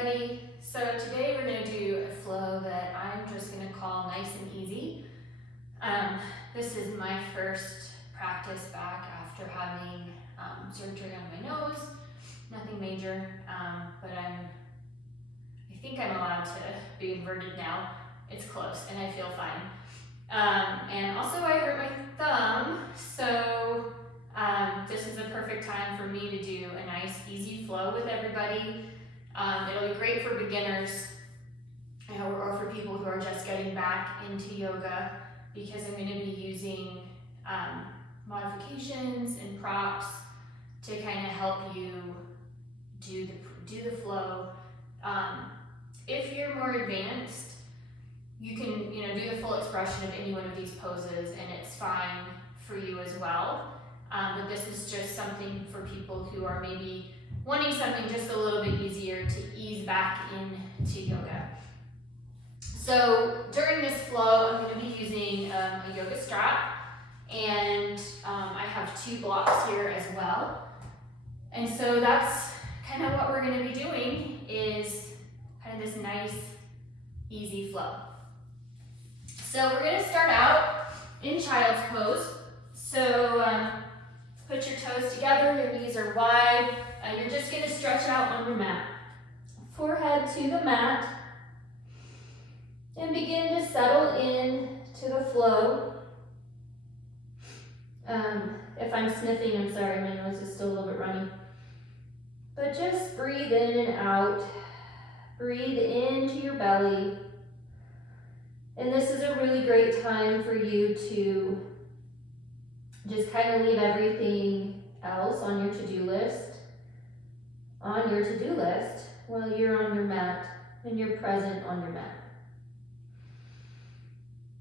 everybody. So today we're going to do a flow that I'm just going to call nice and easy. This is my first practice back after having surgery on my nose. Nothing major, but I think I'm allowed to be inverted now. It's close and I feel fine. And also I hurt my thumb, so this is a perfect time for me to do a nice easy flow with everybody. It'll be great for beginners or for people who are just getting back into yoga, because I'm going to be using modifications and props to kind of help you do the flow. If you're more advanced, you can do the full expression of any one of these poses, and it's fine for you as well. But this is just something for people who are maybe wanting something just a little bit easier to ease back into yoga. So during this flow, I'm going to be using a yoga strap, and I have 2 blocks here as well. And so that's kind of what we're going to be doing, is kind of this nice, easy flow. So we're going to start out in child's pose. So put your toes together, your knees are wide. You're just going to stretch out on your mat. Forehead to the mat. And begin to settle in to the flow. If I'm sniffing, I'm sorry, my nose is still a little bit runny. But just breathe in and out. Breathe into your belly. And this is a really great time for you to just kind of leave everything else on your to-do list while you're on your mat and you're present on your mat.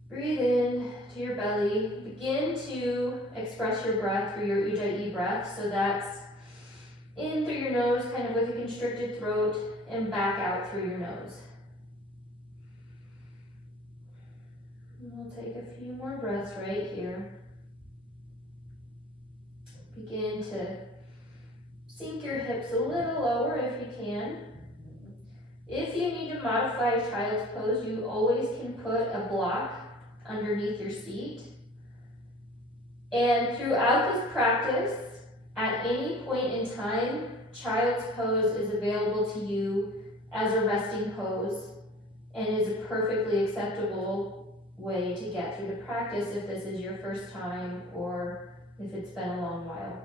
Breathe in to your belly. Begin to express your breath through your Ujjayi breath. So that's in through your nose, kind of with a constricted throat, and back out through your nose. And we'll take a few more breaths right here. Begin to sink your hips a little lower if you can. If you need to modify child's pose, you always can put a block underneath your seat. And throughout this practice, at any point in time, child's pose is available to you as a resting pose and is a perfectly acceptable way to get through the practice if this is your first time or if it's been a long while.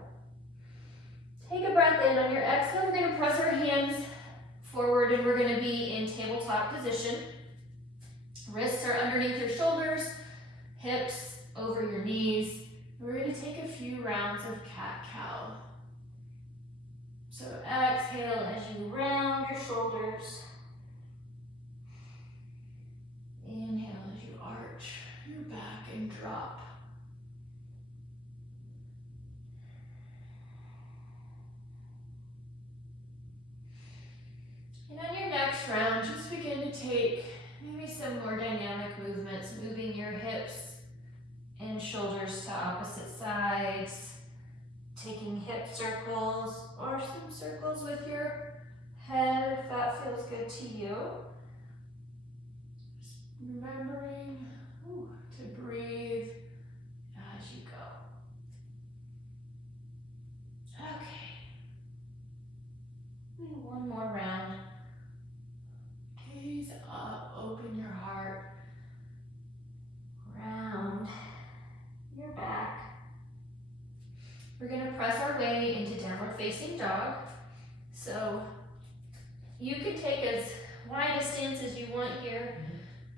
Take a breath in. On your exhale, we're going to press our hands forward and we're going to be in tabletop position. Wrists are underneath your shoulders, hips over your knees. We're going to take a few rounds of cat-cow. So exhale as you round your shoulders. Inhale as you arch your back and drop. And on your next round, just begin to take maybe some more dynamic movements, moving your hips and shoulders to opposite sides, taking hip circles or some circles with your head if that feels good to you. Just remembering to breathe as you go. Okay. One more round. Gaze up, open your heart, round your back. We're going to press our way into downward facing dog. So you can take as wide a stance as you want here.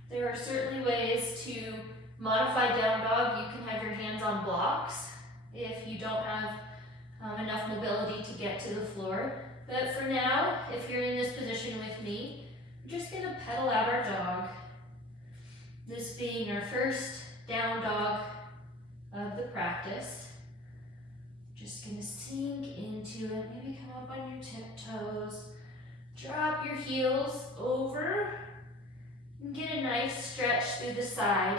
There are certainly ways to modify down dog. You can have your hands on blocks if you don't have enough mobility to get to the floor. But for now, if you're in this position with me, we're just going to pedal out our dog. This being our first down dog of the practice. Just going to sink into it. Maybe come up on your tiptoes. Drop your heels over and get a nice stretch through the side.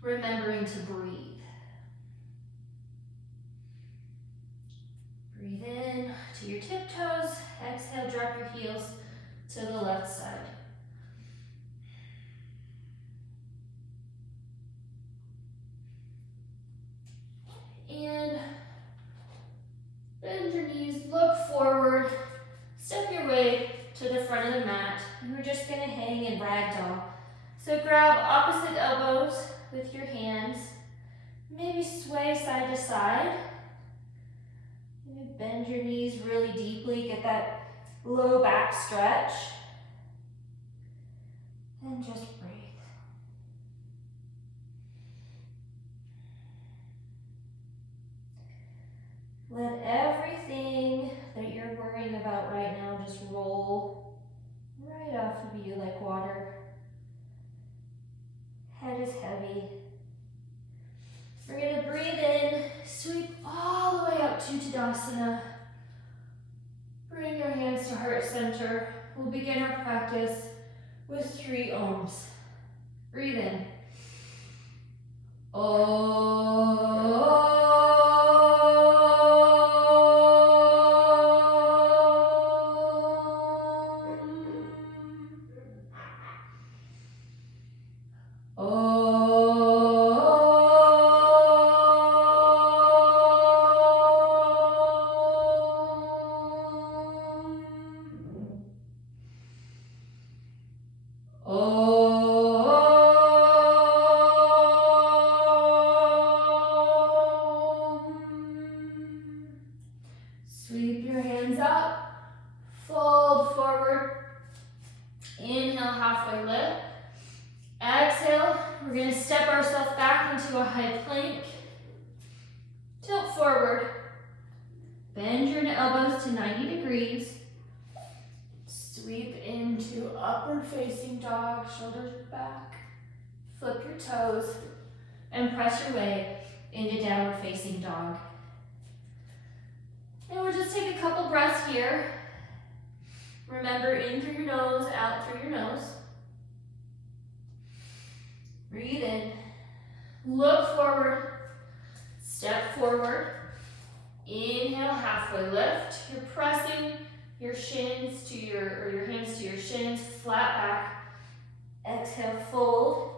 Remembering to breathe. Breathe Breathe in to your tiptoes. Exhale, drop your heels to the left side. And bend your knees, look forward, step your way to the front of the mat, and we're just gonna hang in ragdoll. So grab opposite elbows with your hands, maybe sway side to side. Maybe bend your knees really deeply, get that low back stretch, and just breathe. Let everything that you're worrying about right now just roll right off of you like water. Head is heavy. We're gonna breathe in, sweep all the way up to Tadasana. Bring your hands to heart center. We'll begin our practice with 3 ohms. Breathe in. Om. Sweep your hands up, fold forward, inhale, halfway lift. Exhale, we're gonna step ourselves back into a high plank. Tilt forward, bend your elbows to 90 degrees. Sweep into upward facing dog, shoulders back. Flip your toes and press your way into downward facing dog. And we'll just take a couple breaths here. Remember, in through your nose, out through your nose. Breathe in. Look forward. Step forward. Inhale, halfway lift. You're pressing your shins to your hands to your shins, flat back. Exhale, fold.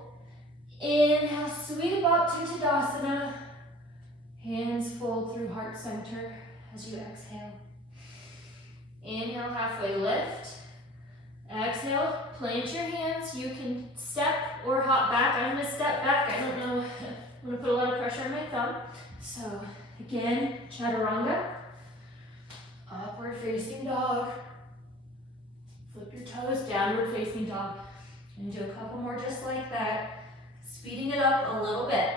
Inhale, sweep up to Tadasana. Hands fold through heart center as you exhale. Inhale, halfway lift. Exhale, plant your hands. You can step or hop back. I'm gonna step back. I don't know, I'm gonna put a lot of pressure on my thumb. So again, chaturanga. Upward facing dog. Flip your toes, downward facing dog. And do a couple more just like that. Speeding it up a little bit.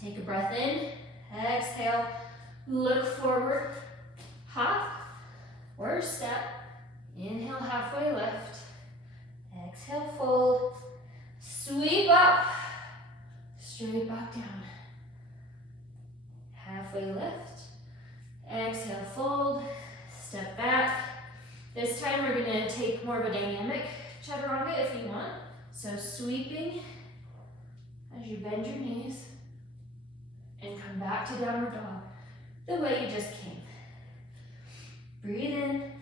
Take a breath in, exhale, look forward, hop or step. Inhale, halfway lift. Exhale, fold. Sweep up, straight back down. Halfway lift. Exhale, fold, step back. This time we're gonna take more of a dynamic chaturanga if you want. So sweeping as you bend your knees and come back to downward dog the way you just came. Breathe in,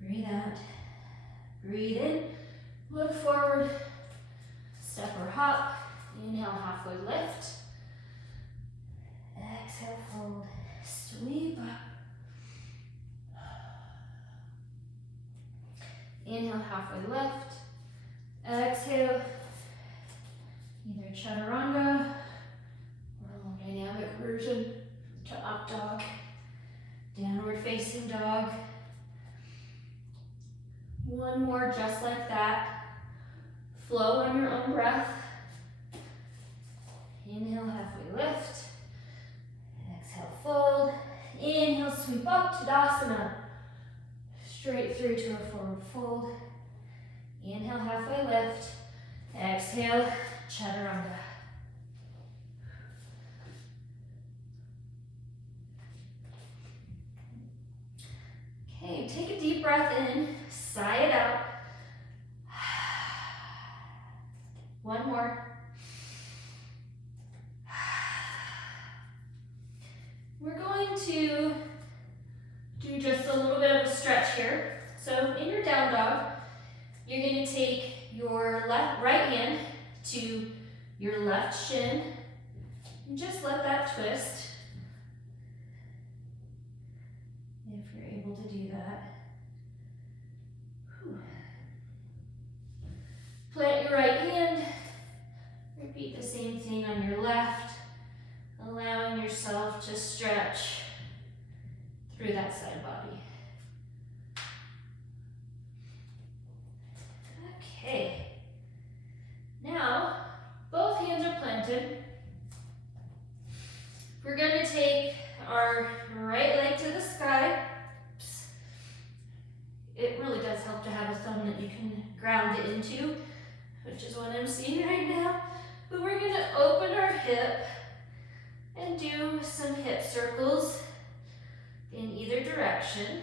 breathe out, breathe in, look forward, step or hop, inhale, halfway lift, exhale, fold, sweep up, inhale, halfway lift, exhale, either chaturanga or a more dynamic version to up dog, downward facing dog. One more just like that. Flow on your own breath. Inhale, halfway lift. Exhale, fold. Inhale, sweep up, Tadasana. Straight through to a forward fold. Inhale, halfway lift. Exhale, chaturanga. Okay, take a deep breath in, sigh it out. One more. We're going to do just a little bit of a stretch here. So in your down dog, you're going to take your right hand to your left shin and just let that twist. If you're able to do that. Whew. Plant your right hand. Repeat the same thing on your left, allowing yourself to stretch through that side body. Okay. Now, both hands are planted. We're going to take our right leg to the sky. Oops. It really does help to have a thumb that you can ground it into, which is what I'm seeing right now. But we're going to open our hip and do some hip circles in either direction.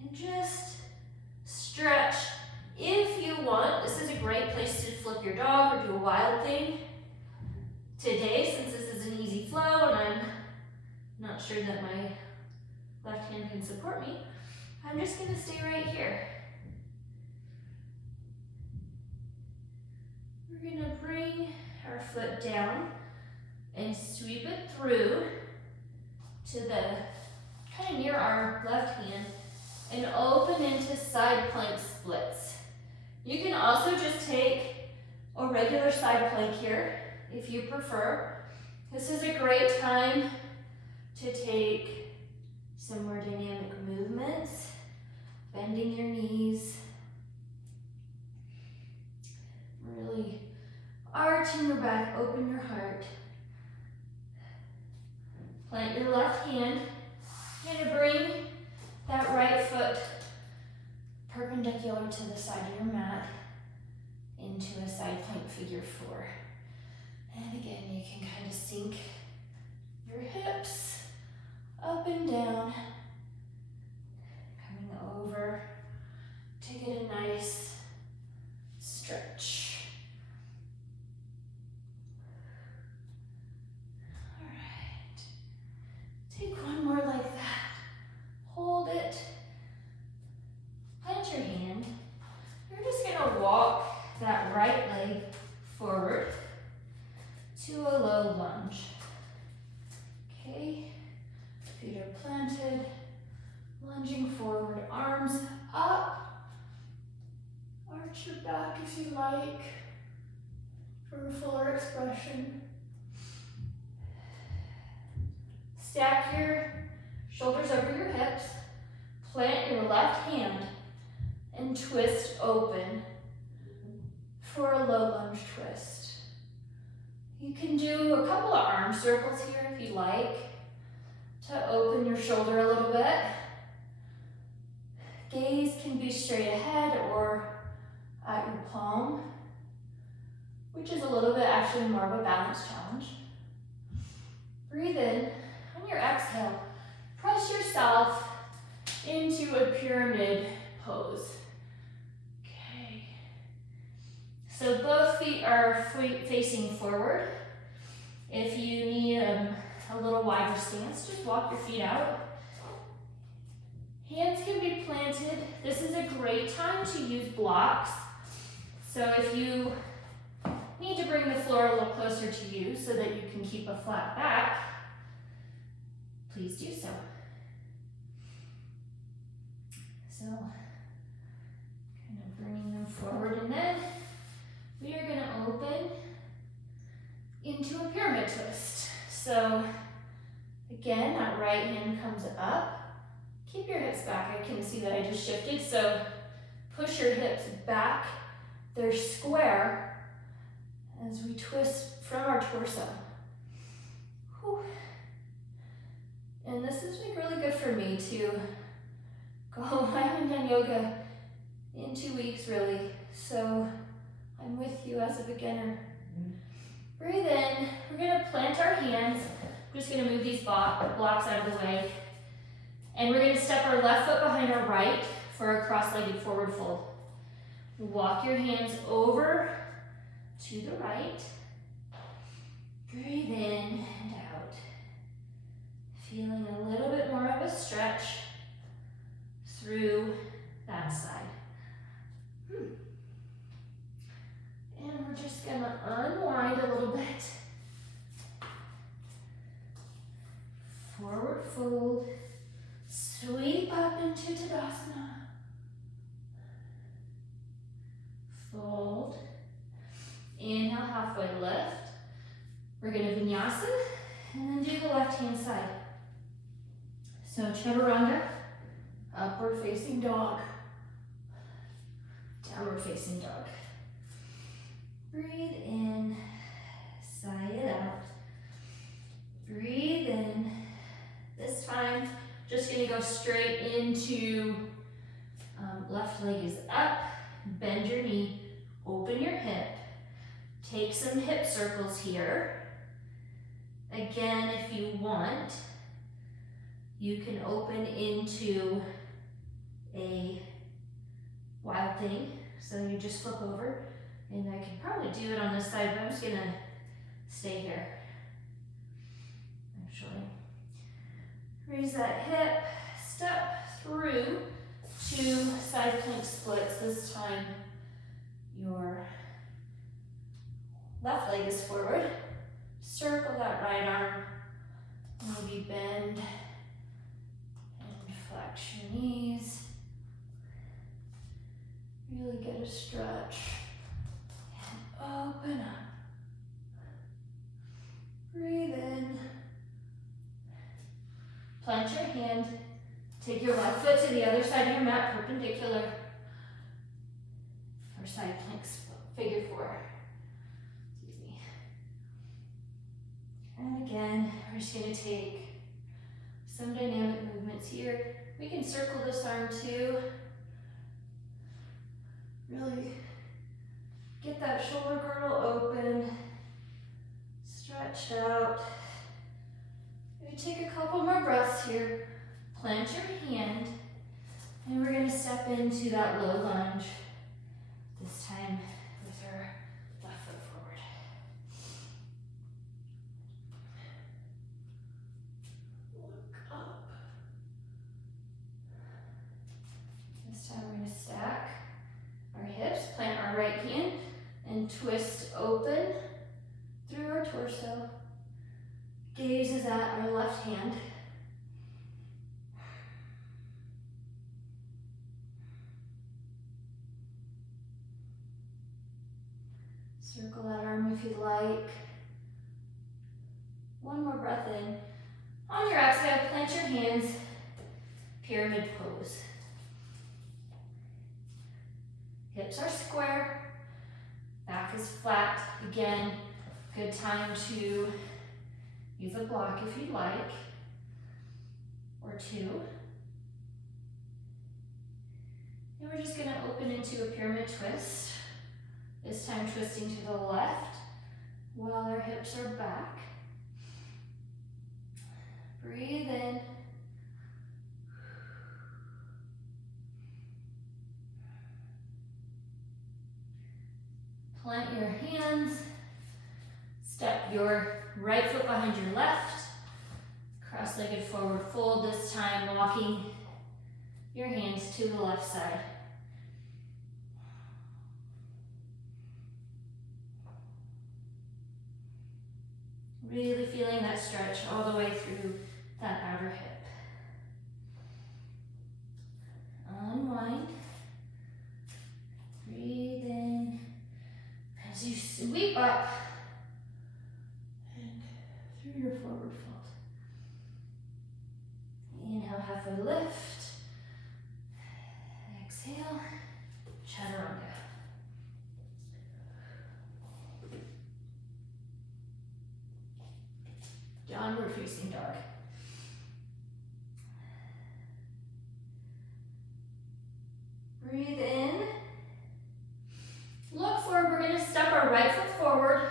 And just stretch if you want. This is a great place to flip your dog or do a wild thing. Today, since this is an easy flow and I'm not sure that my left hand can support me, I'm just going to stay right here. We're going to bring our foot down and sweep it through to the kind of near our left hand and open into side plank splits. You can also just take a regular side plank here if you prefer. This is a great time to take some more dynamic movements, bending your knees, really arching your back, open your heart. Plant your left hand. You're going to bring that right foot perpendicular to the side of your mat into a side plank figure 4. And again, you can kind of sink your hips up and down, coming over to get a nice stretch. All right, take one more like that. Hold it, plant your hand. You're just gonna walk that right leg forward to a low lunge. Okay, feet are planted, lunging forward, arms up. Arch your back if you like for a fuller expression. Stack your shoulders over your hips, plant your left hand and twist open for a low lunge twist. You can do a couple of arm circles here if you like to open your shoulder a little bit. Gaze can be straight ahead or at your palm, which is a little bit actually more of a balance challenge. Breathe in. On your exhale, press yourself into a pyramid pose. Okay. So both feet are facing forward. If you need a little wider stance, just walk your feet out. Hands can be planted. This is a great time to use blocks. So if you need to bring the floor a little closer to you so that you can keep a flat back, please do so. So, kind of bringing them forward, and then we are going to open into a pyramid twist. So, again, that right hand comes up. Keep your hips back. I can see that I just shifted, so push your hips back. They're square as we twist from our torso. Whew. And this is like really good for me to go. I haven't done yoga in 2 weeks really, so I'm with you as a beginner. Breathe in. We're going to plant our hands. I'm just going to move these blocks out of the way. And we're going to step our left foot behind our right for a cross-legged forward fold. Walk your hands over to the right. Breathe in and out. Feeling a little bit more of a stretch through that side. And we're just gonna unwind a little bit. Forward fold. Sweep up into Tadasana. Fold. Inhale, halfway lift. We're gonna Vinyasa and then do the left hand side. So Chaturanga, upward facing dog. Downward facing dog. Breathe in, sigh it out. Breathe in. This time, just gonna go straight into left leg is up, bend your knee, open your hip. Take some hip circles here. Again, if you want, you can open into a wild thing. So you just flip over, and I can probably do it on this side, but I'm just gonna stay here. Actually, raise that hip, step through to side plank splits. This time, your left leg is forward. Circle that right arm. Maybe bend and flex your knees. Really get a stretch. And open up. Breathe in. Plant your hand. Take your left foot to the other side of your mat, perpendicular. For side plank figure four. And again, we're just going to take some dynamic movements here. We can circle this arm too. Really get that shoulder girdle open, stretched out. Maybe take a couple more breaths here. Plant your hand, and we're going to step into that low lunge. This time with our left foot forward. Up. This time we're going to stack our hips, plant our right hand, and twist open through our torso. Gaze is at our left hand. Circle that arm if you'd like. One more breath in. On your exhale, plant your hands, pyramid pose. Hips are square, back is flat. Again, good time to use a block if you'd like, or two. And we're just gonna open into a pyramid twist. This time twisting to the left while our hips are back. Breathe in. Plant your hands. Step your right foot behind your left. Cross-legged forward fold, this time walking your hands to the left side. Really feeling that stretch all the way through that outer hip. Unwind. Breathe in as you sweep up and through your forward fold. Inhale, halfway lift. Exhale, Chaturanga. Downward facing dog. Breathe in. Look forward. We're going to step our right foot forward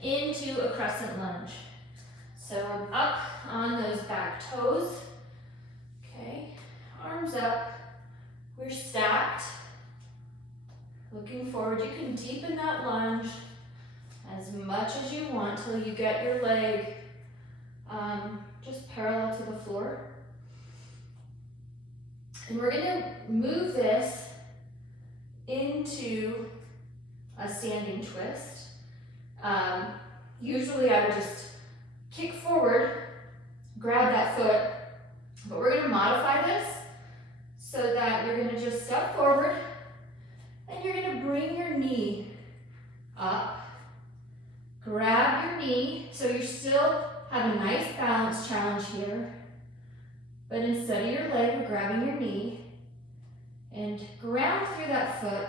into a crescent lunge. So I'm up on those back toes. Okay, arms up. We're stacked. Looking forward. You can deepen that lunge as much as you want till you get your leg just parallel to the floor. And we're gonna move this into a standing twist. Usually I would just kick forward, grab that foot, but we're gonna modify this so that you're gonna just step forward and you're gonna bring your knee up, grab your knee, so you still have a nice balance challenge here, but instead of your leg, we're grabbing your knee and ground through that foot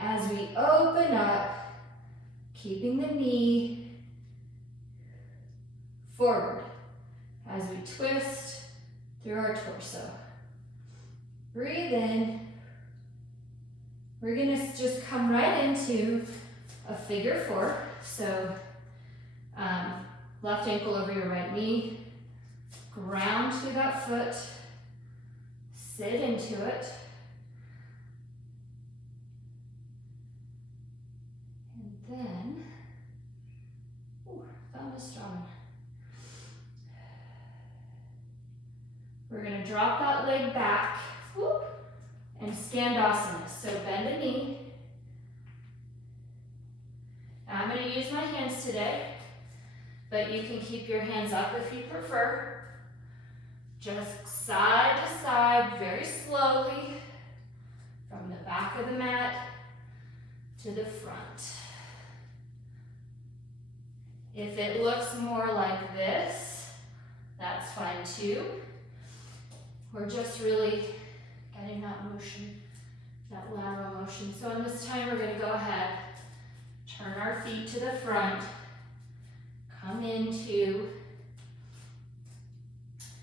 as we open up, keeping the knee forward as we twist through our torso. Breathe in. We're gonna just come right into a figure four. So left ankle over your right knee, ground through that foot, sit into it. And then, thumb is strong. We're gonna drop that leg back, and Skandasana. So bend the knee. Now I'm gonna use my hands today, but you can keep your hands up if you prefer. Just side to side, very slowly, from the back of the mat to the front. If it looks more like this, that's fine too. We're just really getting that motion, that lateral motion. So in this time, we're gonna go ahead, turn our feet to the front, come into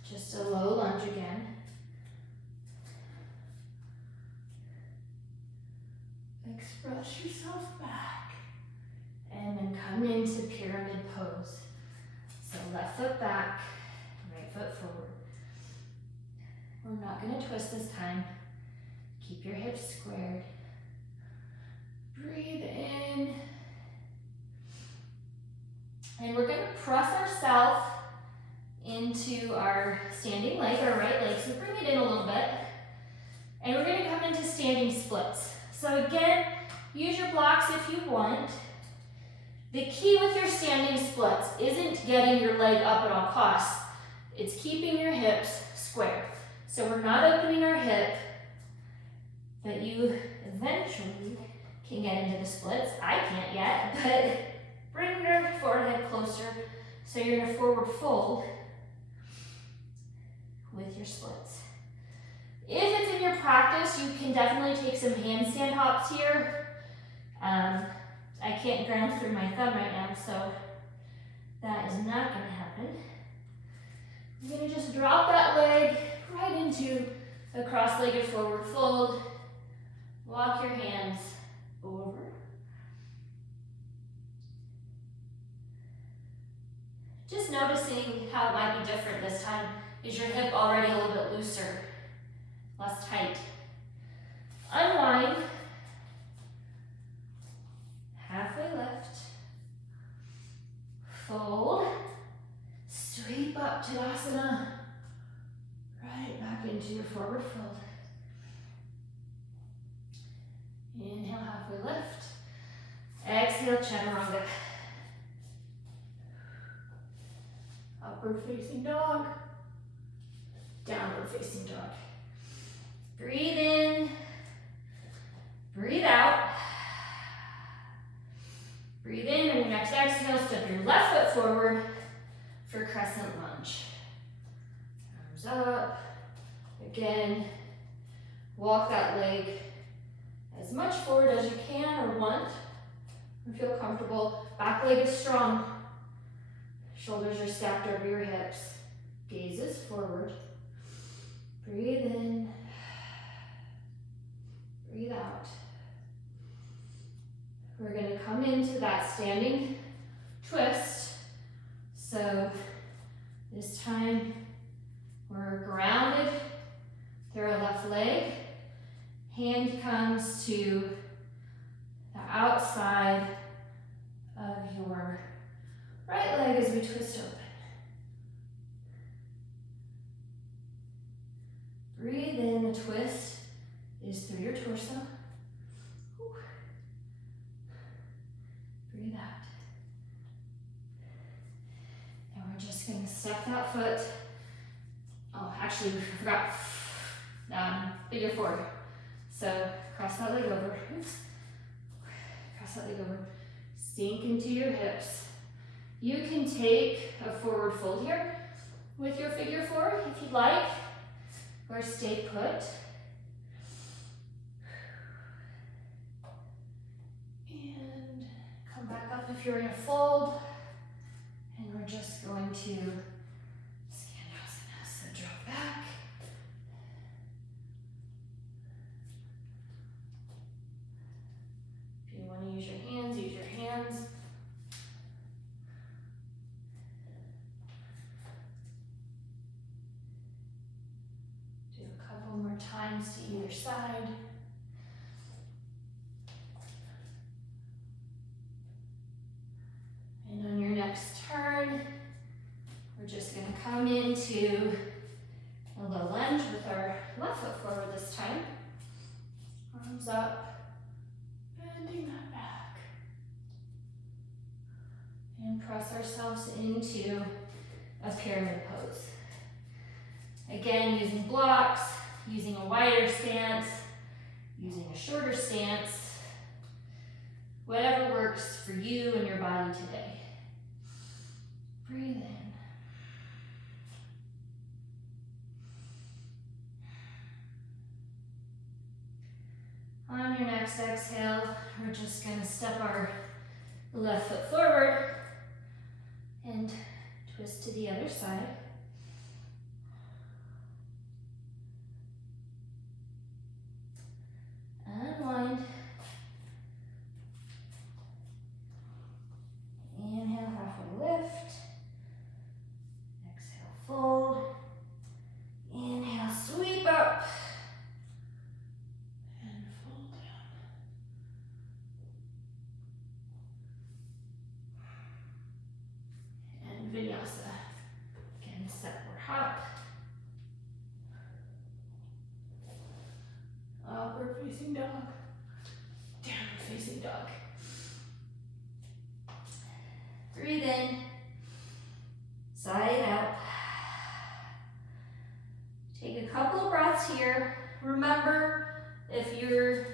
just a low lunge again. Express yourself back. And then come into pyramid pose. So left foot back, right foot forward. We're not gonna twist this time. Keep your hips squared. Breathe in. And we're gonna press ourselves into our standing leg, our right leg. So bring it in a little bit. And we're gonna come into standing splits. So again, use your blocks if you want. The key with your standing splits isn't getting your leg up at all costs. It's keeping your hips square. So we're not opening our hip, but you eventually can get into the splits. I can't yet, but bring your forehead closer so you're in a forward fold with your splits. If it's in your practice, you can definitely take some handstand hops here. I can't ground through my thumb right now, so that is not gonna happen. You're gonna just drop that leg right into a cross-legged forward fold. Walk your hands over. Just noticing how it might be different this time. Is your hip already a little bit looser, less tight? Unwind. Halfway lift. Fold. Sweep up Tadasana. Right back into your forward fold. Inhale, halfway lift. Exhale, Chaturanga. Upward facing dog. Downward facing dog. Breathe in. Breathe out. Breathe in, and your next exhale, step your left foot forward for crescent lunge. Arms up. Again, walk that leg as much forward as you can or want, or feel comfortable. Back leg is strong. Shoulders are stacked over your hips. Gaze is forward. Breathe in. Breathe out. We're going to come into that standing twist. So this time we're grounded through our left leg. Hand comes to the outside of your right leg as we twist open. Breathe in, the twist is through your torso. Whew. Breathe out. And we're just gonna step that foot. Oh, actually, we forgot. Figure four. So cross that leg over. Oops. Cross that leg over. Sink into your hips. You can take a forward fold here with your figure four if you'd like, or stay put. And come back up if you're in a fold. And we're just going to Skandasana, so drop back. If you want to use your hands, use your hands. Do a couple more times to either side. And on your next turn, we're just going to come into a low lunge with our left foot forward this time. Arms up, bending that back. And press ourselves into a pyramid pose. Again, using blocks, using a wider stance, using a shorter stance, whatever works for you and your body today. Breathe in. On your next exhale, we're just going to step our left foot forward and twist to the other side. Unwind. Inhale, halfway lift. Exhale, fold. Inhale, sweep up. And fold down. And Vinyasa. Again, separate hop. Upward facing dog. Downward facing dog. Breathe in. Sigh out. Take a couple of breaths here. Remember, if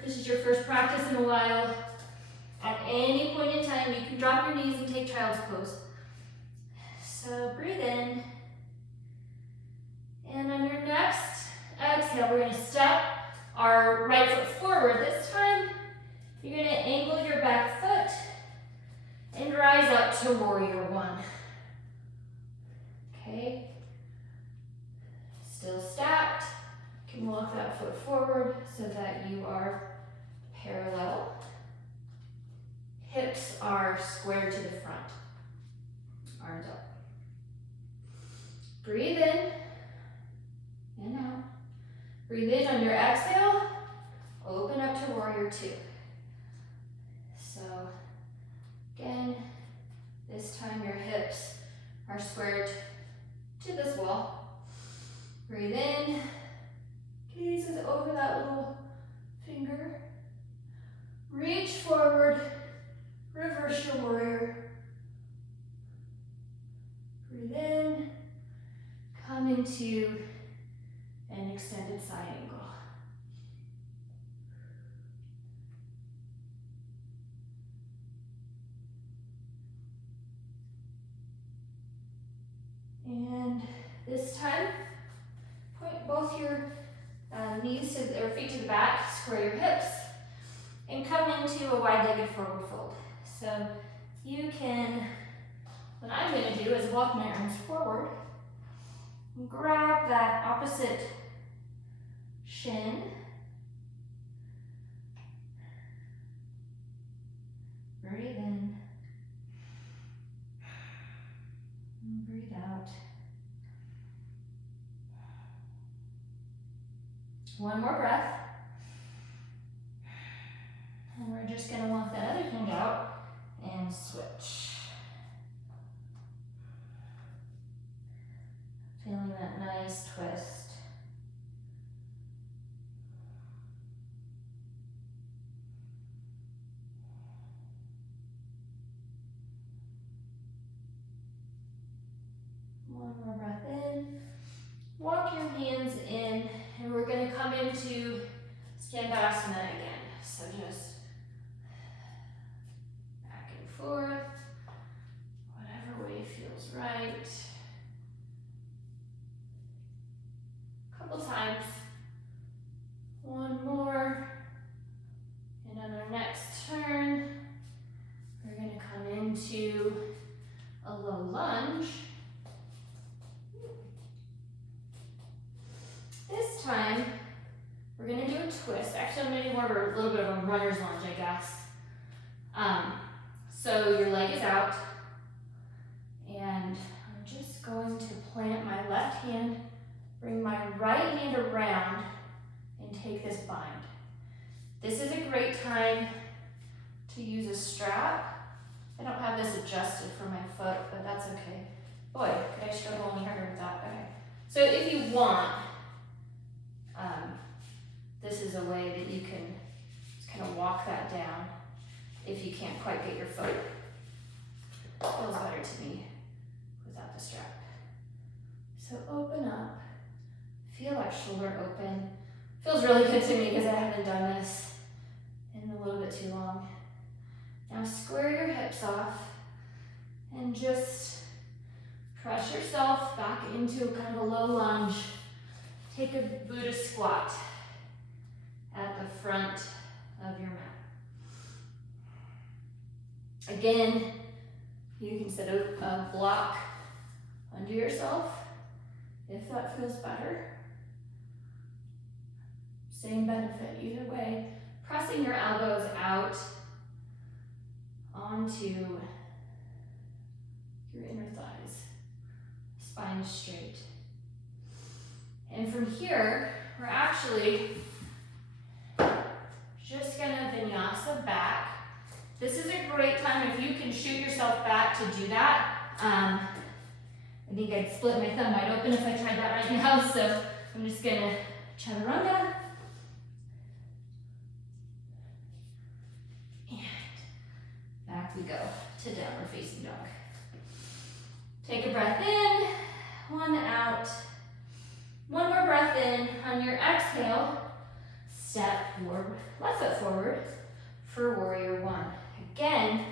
this is your first practice in a while, at any point in time, you can drop your knees and take child's pose. So breathe in. And on your next exhale, we're going to step our right foot forward. This time, you're going to angle your back foot and rise up to warrior one. Okay. Still stacked. You can walk that foot forward so that you are parallel. Hips are square to the front. Arms up. Breathe in and out. Breathe in on your exhale. Open up to warrior two. So again, this time your hips are squared to this wall. Breathe in. Gaze is over that little finger. Reach forward. Reverse your warrior. Breathe in. Come into an extended side angle. And this time, point both your knees or feet to the back, square your hips, and come into a wide-legged forward fold. So you can, what I'm going to do is walk my arms forward, and grab that opposite shin. Breathe in. And breathe out. One more breath. And we're just going to walk that other hand out and switch. Feeling that nice twist. walk your hands in, and we're going to come into Skandasana again. So just back and forth, whatever way feels right. Couple times. One more. And on our next turn, we're going to come into a low lunge. This time, we're going to do a twist. Actually, I'm going to do more of a little bit of a runner's lunge, I guess. So your leg is out, and I'm just going to plant my left hand, bring my right hand around, and take this bind. This is a great time to use a strap. I don't have this adjusted for my foot, but that's okay. Boy, could I struggle any harder with that? Okay. So if you want, this is a way that you can just kind of walk that down if you can't quite get your foot. Feels better to me without the strap. So open up, feel that shoulder open. Feels really good to me because I haven't done this in a little bit too long. Now square your hips off and just press yourself back into kind of a low lunge. Take a Buddhist squat at the front of your mat. Again, you can set a block under yourself if that feels better. Same benefit either way. Pressing your elbows out onto your inner thighs. Spine is straight. And from here, we're actually just gonna vinyasa back. This is a great time if you can shoot yourself back to do that. I think I'd split my thumb wide open if I tried that right now, so I'm just gonna chaturanga. And back we go to downward facing dog. Take a breath in, one out. One more breath in. On your exhale, step forward, left foot forward for warrior one. Again,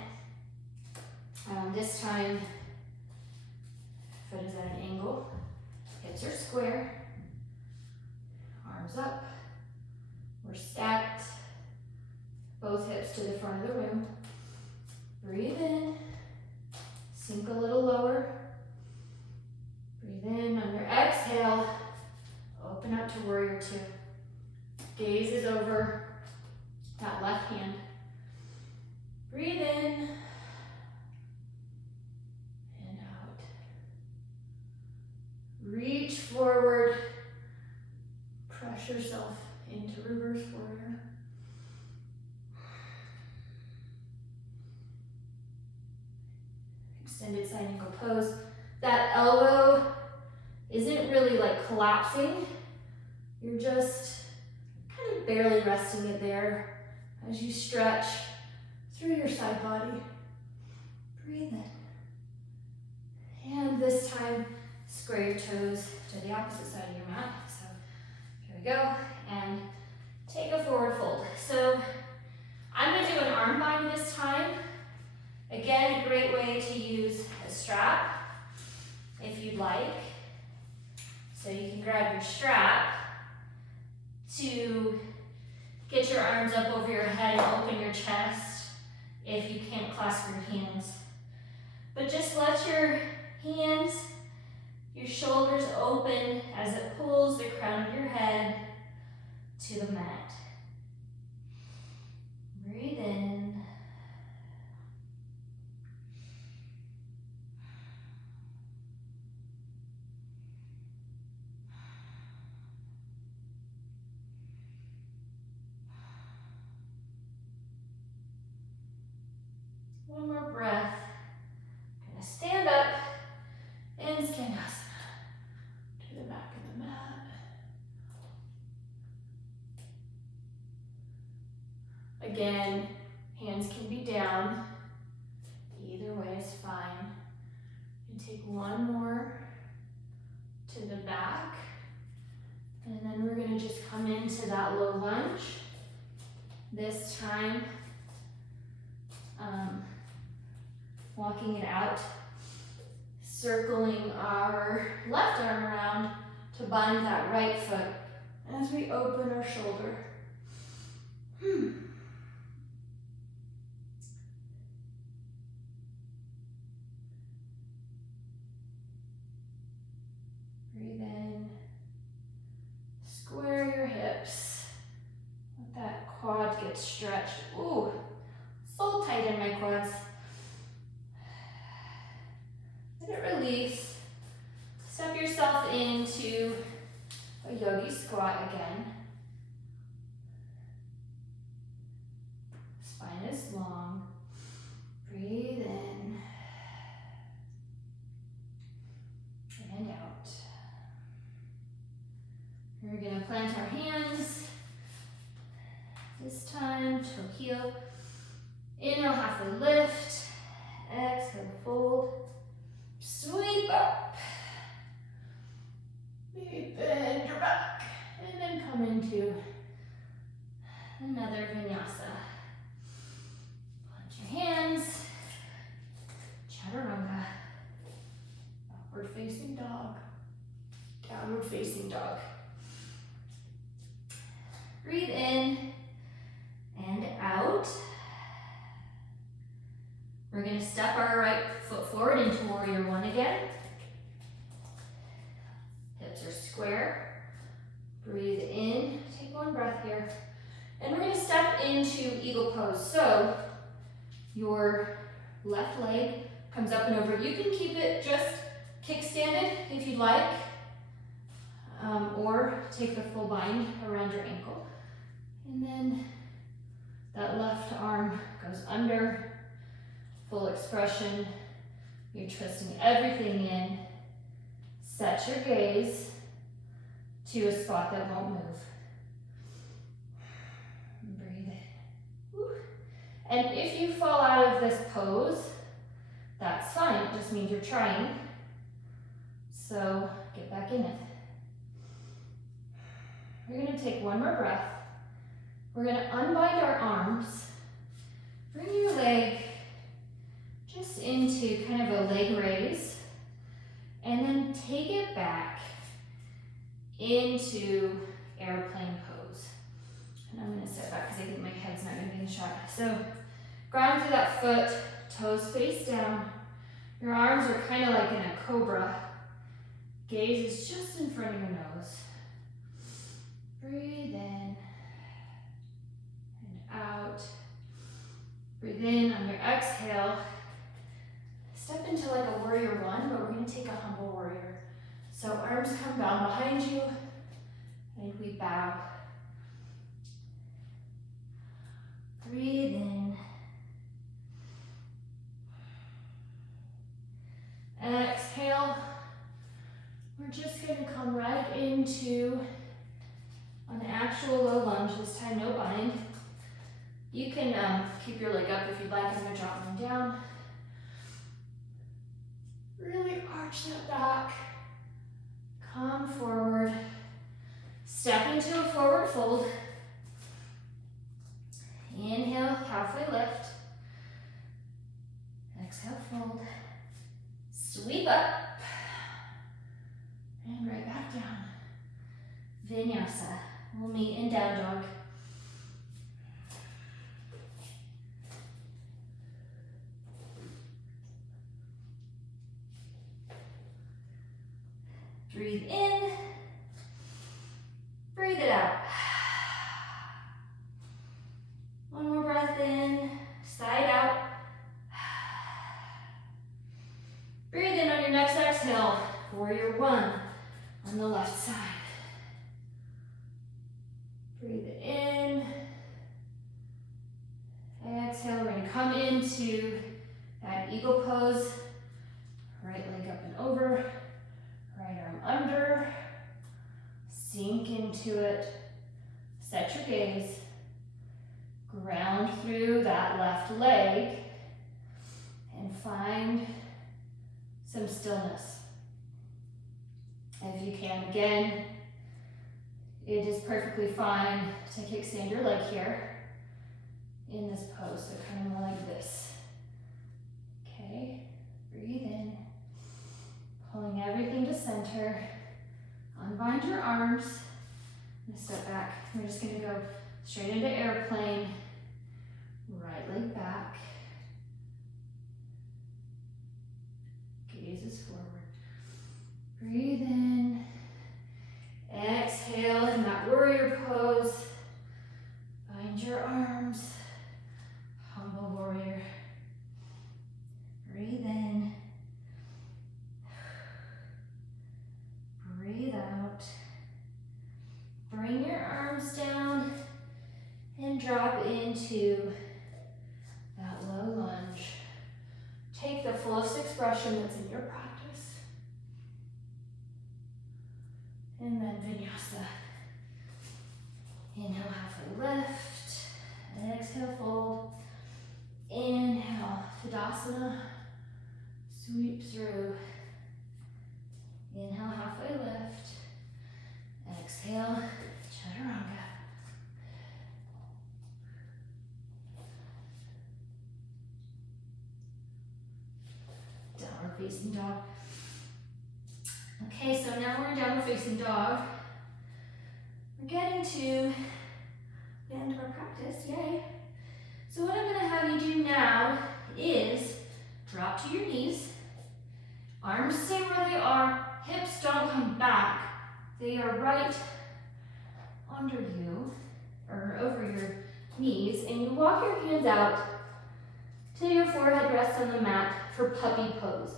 this time, foot is at an angle, hips are square, arms up, we're stacked, both hips to the front of the room. Breathe in, sink a little lower. Breathe in. On your exhale, open up to warrior two. Gaze is over that left hand. Breathe in and out. Reach forward. Press yourself into reverse warrior. Extended side ankle pose. That elbow isn't really like collapsing. You're just kind of barely resting it there as you stretch through your side body. Breathe in. And this time, square your toes to the opposite side of your mat. So here we go. And take a forward fold. So I'm going to do an arm bind this time. Again, a great way to use a strap if you'd like. So you can grab your strap to get your arms up over your head and open your chest if you can't clasp your hands. But just let your hands, your shoulders open as it pulls the crown of your head to the mat. Breathe in. One more breath. Gonna stand up and Skandasana to the back of the mat. Again, hands can be down. Either way is fine. And take one more to the back into that low lunge. This time, walking it out, circling our left arm around to bind that right foot as we open our shoulder. Breathe in, square your hips, let that quad get stretched. Ooh, so tight in my quads. Let it release. Step yourself into a yogi squat again. Spine is long. Breathe in and out. We're going to plant our hands. This time, toe heel. Inhale, halfway lift. Exhale, fold. Sweep up. Maybe bend your back. And then come into another vinyasa. Plant your hands. Chaturanga. Upward facing dog. Downward facing dog. Breathe in and out. We're going to step our right foot forward into warrior one again. Hips are square. Breathe in. Take one breath here. And we're going to step into eagle pose. So your left leg comes up and over. You can keep it just kickstanded if you'd like, or take the full bind around your ankle. And then that left arm goes under. Full expression. You're twisting everything in. Set your gaze to a spot that won't move. Breathe in. Woo. And if you fall out of this pose, that's fine. It just means you're trying. So get back in it. We're going to take one more breath. We're going to unbind our arms. Bring your leg just into kind of a leg raise, and then take it back into airplane pose. And I'm going to step back because I think my head's not going to be in the shot. So ground through that foot, toes face down. Your arms are kind of like in a cobra. Gaze is just in front of your nose. Breathe in and out. Breathe in on your exhale. Step into like a warrior one, but we're going to take a humble warrior. So arms come down behind you, and we bow. Breathe in. Exhale. We're just going to come right into an actual low lunge, this time no bind. You can keep your leg up if you'd like. I'm going to drop mine down. Really arch that back. Come forward. Step into a forward fold. Inhale, halfway lift. Exhale, fold. Sweep up. And right back down. Vinyasa. We'll meet in down dog. Breathe in, breathe it out. One more breath in, side out. Breathe in on your next exhale, warrior one on the left side. Breathe in. Exhale, we're going to come into that eagle pose. Right leg up and over. Right arm under, sink into it, set your gaze, ground through that left leg, and find some stillness. If you can, again, It is perfectly fine to kickstand your leg here in this pose, so kind of more like this. Okay, breathe in, pulling everything to center. Unbind your arms. And step back. We're just gonna go straight into airplane. Right leg back. Gaze is forward. Breathe in. Exhale in that warrior pose. Bind your arms. Humble warrior. Breathe in. Breathe out. Bring your arms down and drop into that low lunge. Take the fullest expression that's in your practice. And then Vinyasa. Inhale, halfway lift. Exhale, fold. Inhale, Tadasana. Sweep through. Inhale, halfway lift. Exhale, Chaturanga. Downward facing dog. Okay, so now we're in downward facing dog. We're getting to the end of our practice, yay. So what I'm gonna have you do now is drop to your knees. Arms stay where they are, hips don't come back. They are right under you, or over your knees, and you walk your hands out till your forehead rests on the mat for puppy pose.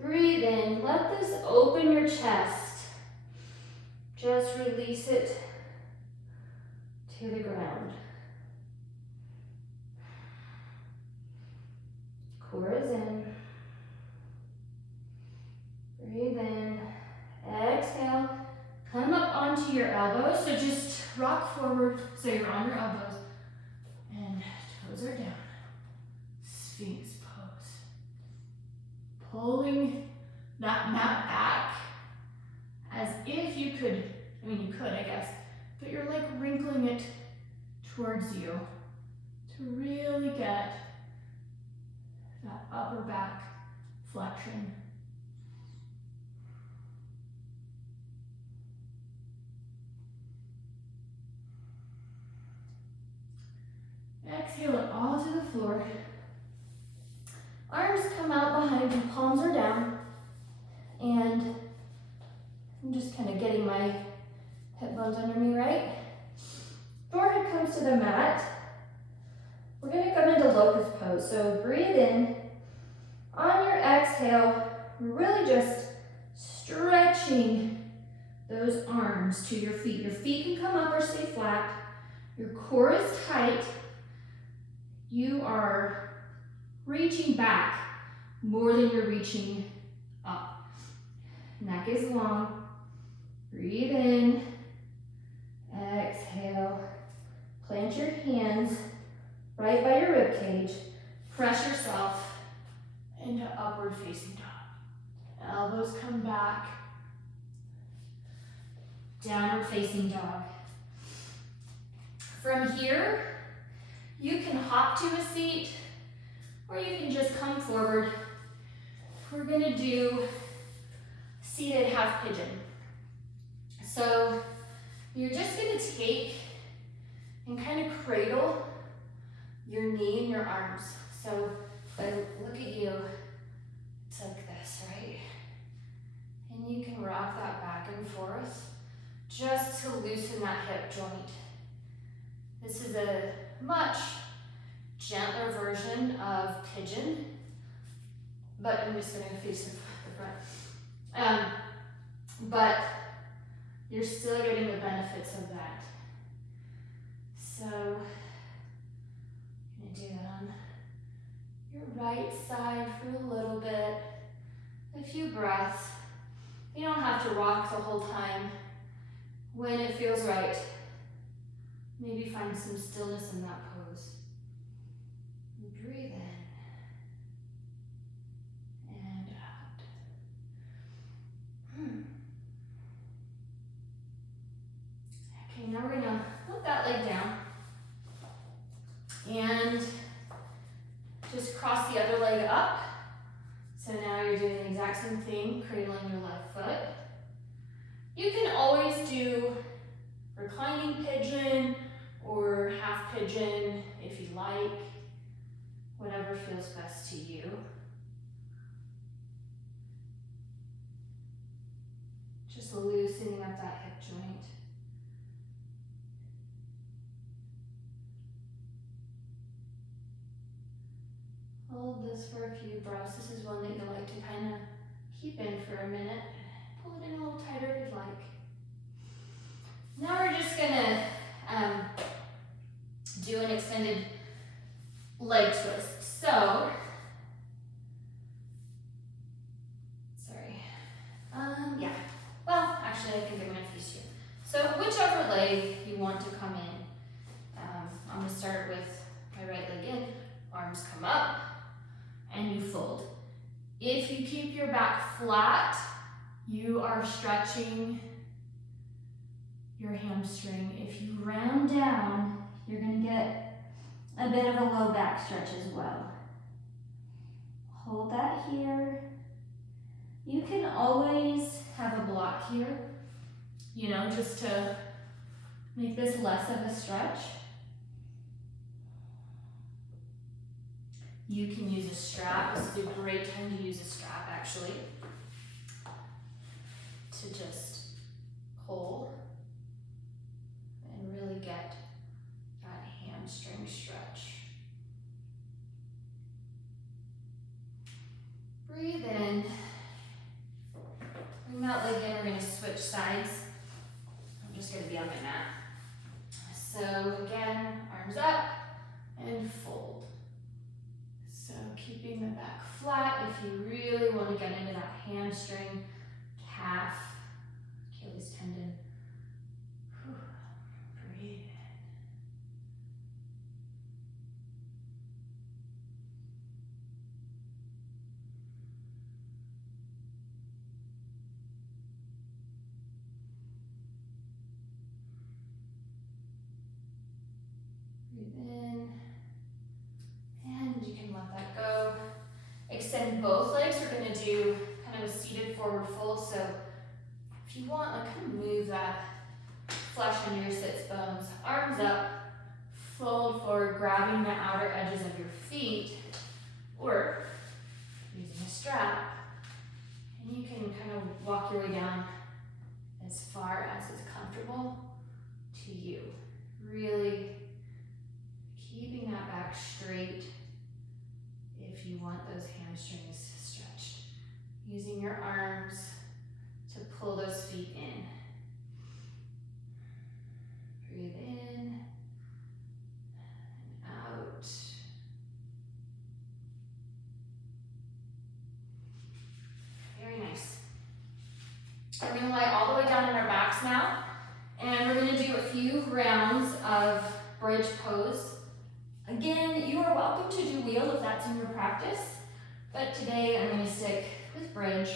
Breathe in, let this open your chest. Just release it to the ground. Core is in. Breathe in. Exhale. Come up onto your elbows. So just rock forward so you're on your elbows. And toes are down. Sphinx pose. Pulling that mat back as if you could, I mean you could I guess, but you're like wrinkling it towards you to really get that upper back flexion. Exhale it all to the floor. Arms come out behind you, palms are down. And I'm just kind of getting my hip bones under me, right? Forehead comes to the mat. We're gonna come into locust pose. So breathe in. On your exhale, we're really just stretching those arms to your feet. Your feet can come up or stay flat. Your core is tight. You are reaching back more than you're reaching up. Neck is long. Breathe in. Exhale. Plant your hands right by your rib cage. Press yourself into upward facing dog. Elbows come back. Downward facing dog. From here, you can hop to a seat, or you can just come forward. We're gonna do seated half pigeon. So you're just gonna take and kind of cradle your knee in your arms. So if I look at you, it's like this, right? And you can rock that back and forth just to loosen that hip joint. This is a much gentler version of pigeon, but I'm just gonna face the front. But you're still getting the benefits of that. So, I'm gonna do that on your right side for a little bit, a few breaths. You don't have to rock the whole time. When it feels right, maybe find some stillness in that pose. Breathe in and out. now we're gonna put that leg down and just cross the other leg up. So now you're doing the exact same thing, cradling your left foot. You can always do reclining pigeon or half pigeon if you like, whatever feels best to you. Just loosening up that hip joint. Hold this for a few breaths. This is one that you like to kind of keep in for a minute. Pull it in a little tighter if you'd like. Now we're just gonna do an extended leg twist. So, yeah. Well, actually, I think I'm gonna fuse you. So, whichever leg you want to come in, I'm gonna start with my right leg in. Arms come up, and you fold. If you keep your back flat, you are stretching your hamstring. If you round down, you're going to get a bit of a low back stretch as well. Hold that here. You can always have a block here, you know, just to make this less of a stretch. You can use a strap. This is a great time to use a strap, actually, to just pull and really get that hamstring stretch. Breathe in. Bring that leg in. We're going to switch sides. I'm just going to be on my mat. So again, arms up and fold. So keeping the back flat. If you really want to get into that hamstring, calf, Achilles tendon. Whew. Breathe in. Breathe in. And you can let that go. Extend both legs. We're going to do kind of a seated forward fold. So if you want, like, kind of move that flesh under your sits bones. Arms up, fold forward, grabbing the outer edges of your feet, or using a strap. And you can kind of walk your way down as far as is comfortable to you. Really keeping that back straight if you want those hamstrings stretched. Using your arms to pull those feet in. Breathe in and out. Very nice. We're going to lie all the way down on our backs now, and we're going to do a few rounds of bridge pose. Again, you are welcome to do wheel if that's in your practice, but today I'm going to stick with bridge.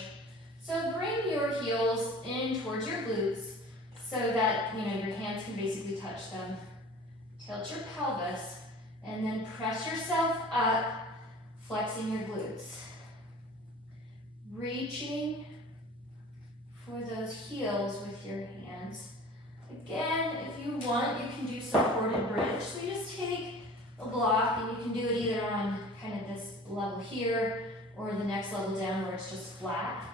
So bring your heels in towards your glutes so that, you know, your hands can basically touch them. Tilt your pelvis and then press yourself up, flexing your glutes. Reaching for those heels with your hands. Again, if you want, you can do supported bridge. So you just take a block, and you can do it either on kind of this level here or the next level down where it's just flat.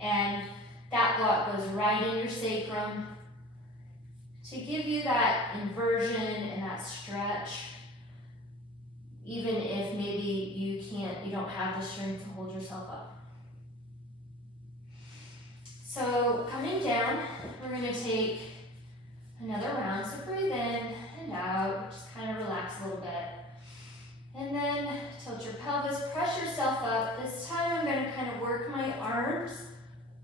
And that block goes right in your sacrum to give you that inversion and that stretch, even if maybe you don't have the strength to hold yourself up. So coming down, we're going to take another round. So breathe in and out, just kind of relax a little bit. And then tilt your pelvis, press yourself up. This time I'm going to kind of work my arms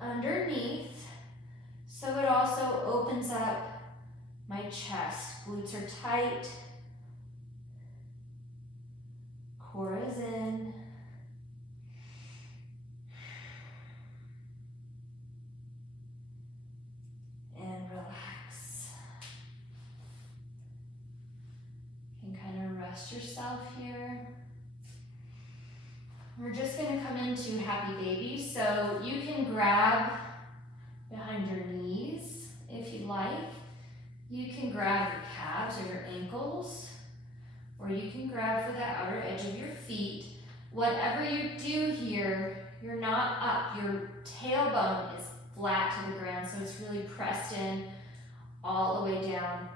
underneath, so it also opens up my chest. Glutes are tight, core is in. And relax. rest yourself here. We're just going to come into happy baby. So you can grab behind your knees if you like. You can grab your calves or your ankles, or you can grab for the outer edge of your feet. Whatever you do here, you're not up. Your tailbone is flat to the ground, so it's really pressed in all the way down.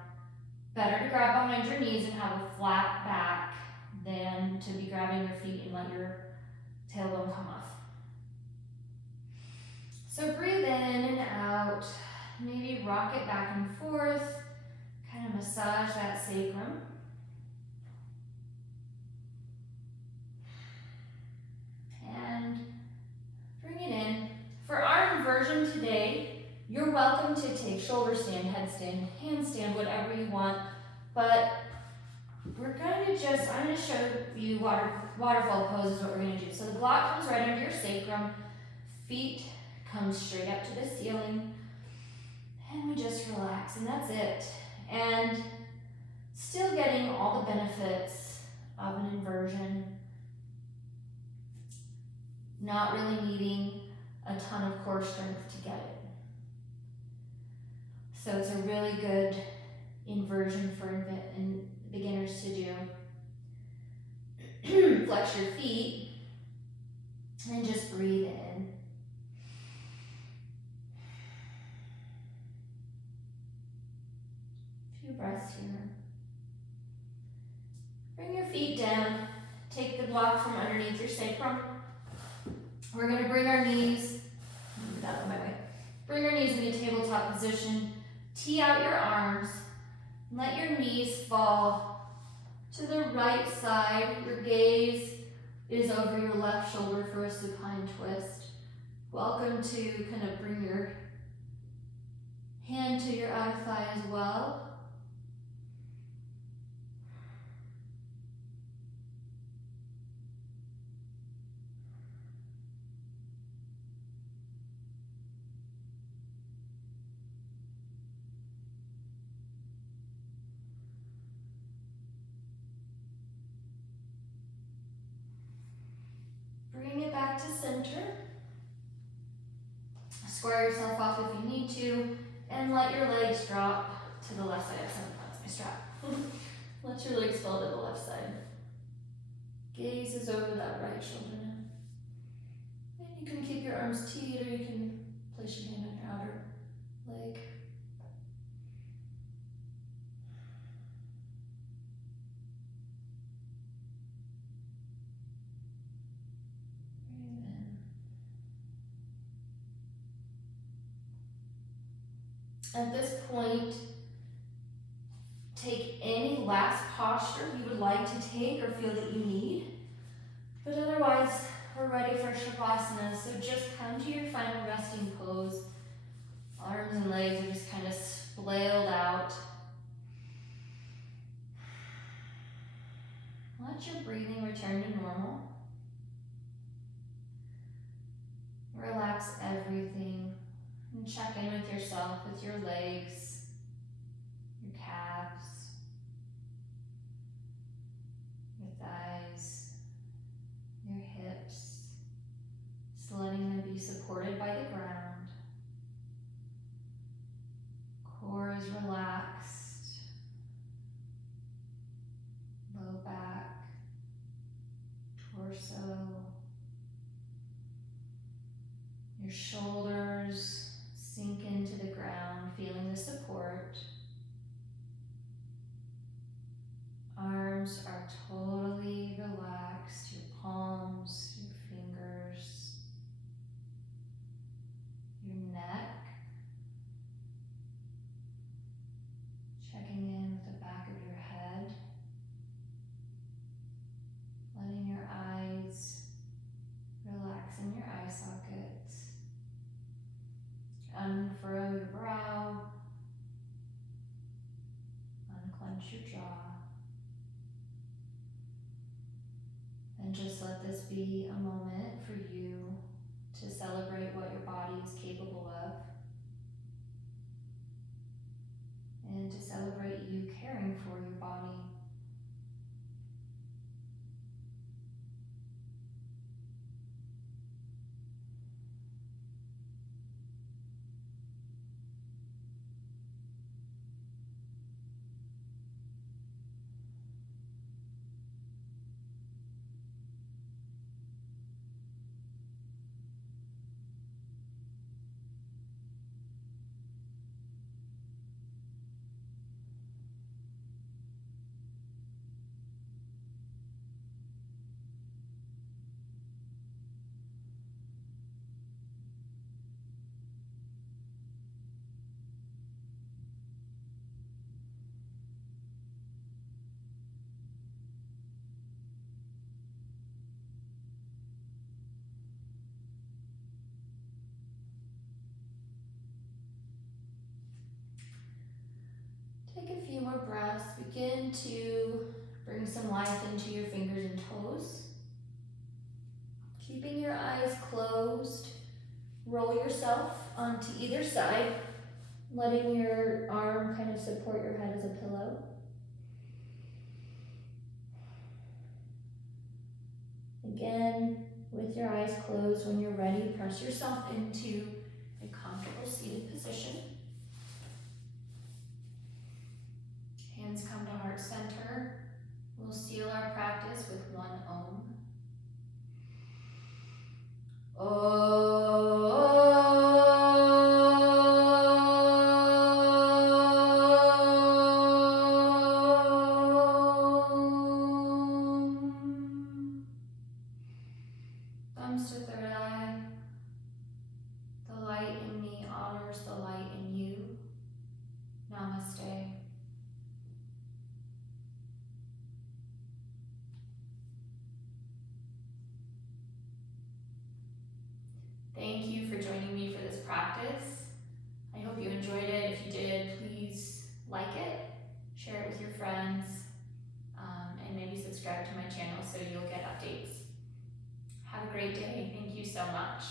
Better to grab behind your knees and have a flat back than to be grabbing your feet and let your tailbone come off. So breathe in and out. Maybe rock it back and forth. Kind of massage that sacrum. And bring it in. For our inversion today, you're welcome to take shoulder stand, headstand, handstand, whatever you want. But we're going to I'm going to show you waterfall pose is what we're going to do. So the block comes right under your sacrum. Feet come straight up to the ceiling. And we just relax, and that's it. And still getting all the benefits of an inversion. Not really needing a ton of core strength to get it. So it's a really good inversion for beginners to do. Flex your feet and just breathe in. A few breaths here. Bring your feet down. Take the block from underneath your sacrum. We're going to bring our knees, move that out of my way. Bring your knees into tabletop position. Tee out your arms. And let your knees fall to the right side. Your gaze is over your left shoulder for a supine twist. Welcome to kind of bring your hand to your outer thigh as well. Bring it back to center. Square yourself off if you need to, and let your legs drop to the left side. That's my strap. Let your legs fall to the left side. Gaze is over that right shoulder now. And you can keep your arms teed, or you can place your hand on your outer leg. At this point, take any last posture you would like to take or feel that you need. But otherwise, we're ready for Shavasana. So just come to your final resting pose. Arms and legs are just kind of splayed out. Let your breathing return to normal. Relax everything. And check in with yourself, with your legs, your calves, your thighs, your hips. Just letting them be supported by the ground. Core is relaxed. Low back, torso, your shoulders sink into the ground, feeling the support. Arms are totally relaxed, your palms, your fingers, your neck. Checking in with the back of your head. Letting your eyes relax in your eye sockets. Unfurrow your brow. Unclench your jaw. And just let this be a moment for you to celebrate what your body is capable of. And to celebrate you caring for your body. Take a few more breaths. Begin to bring some life into your fingers and toes. Keeping your eyes closed, roll yourself onto either side, letting your arm kind of support your head as a pillow. Again, with your eyes closed, when you're ready, press yourself into a comfortable seated position. Hands come to heart center. We'll seal our practice with one Om. Thumbs to third eye. The light in me honors the light in you. Namaste. Thank you for joining me for this practice. I hope you enjoyed it. If you did, please like it, share it with your friends, and maybe subscribe to my channel so you'll get updates. Have a great day. Thank you so much.